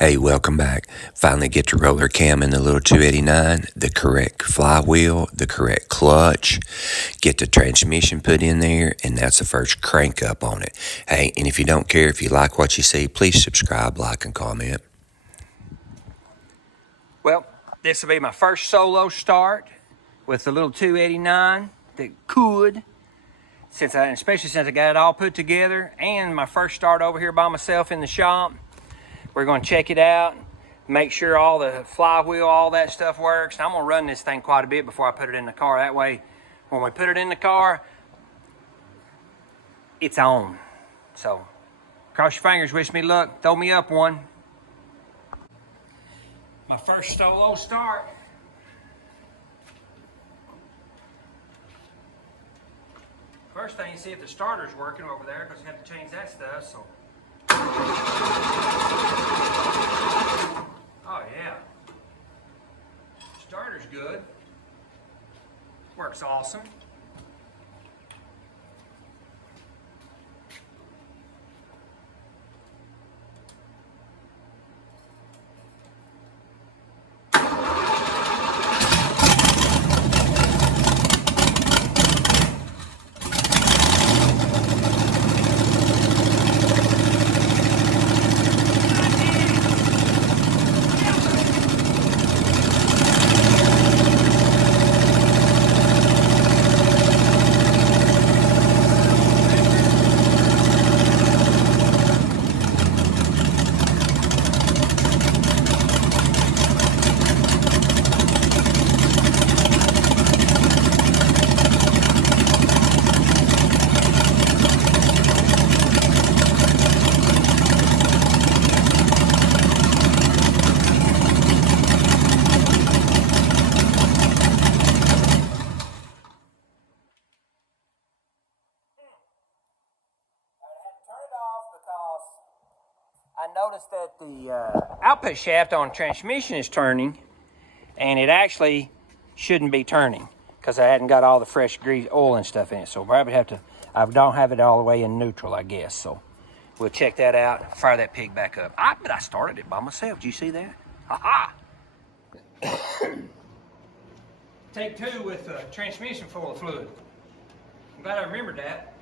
Hey, welcome back. Finally get the roller cam in the little 289, the correct flywheel, the correct clutch, get the transmission put in there, and that's the first crank up on it. Hey, and if you don't care, if you like what you see, please subscribe, like, and comment. Well, this will be my first solo start with the little 289 that could, especially since I got it all put together, and my first start over here by myself in the shop. We're going to check it out, make sure all the flywheel, all that stuff works. And I'm going to run this thing quite a bit before I put it in the car. That way, when we put it in the car, it's on. So, cross your fingers, wish me luck, throw me up one. My first solo start. First thing, see if the starter's working over there, because you have to change that stuff. So, oh yeah, starter's good. Works awesome. I noticed that the output shaft on transmission is turning, and it actually shouldn't be turning because I hadn't got all the fresh grease, oil and stuff in it. So probably have to, I don't have it all the way in neutral, I guess. So we'll check that out, fire that pig back up. But I started it by myself. Did you see that? Ha-ha! Take two with transmission full of fluid. I'm glad I remembered that.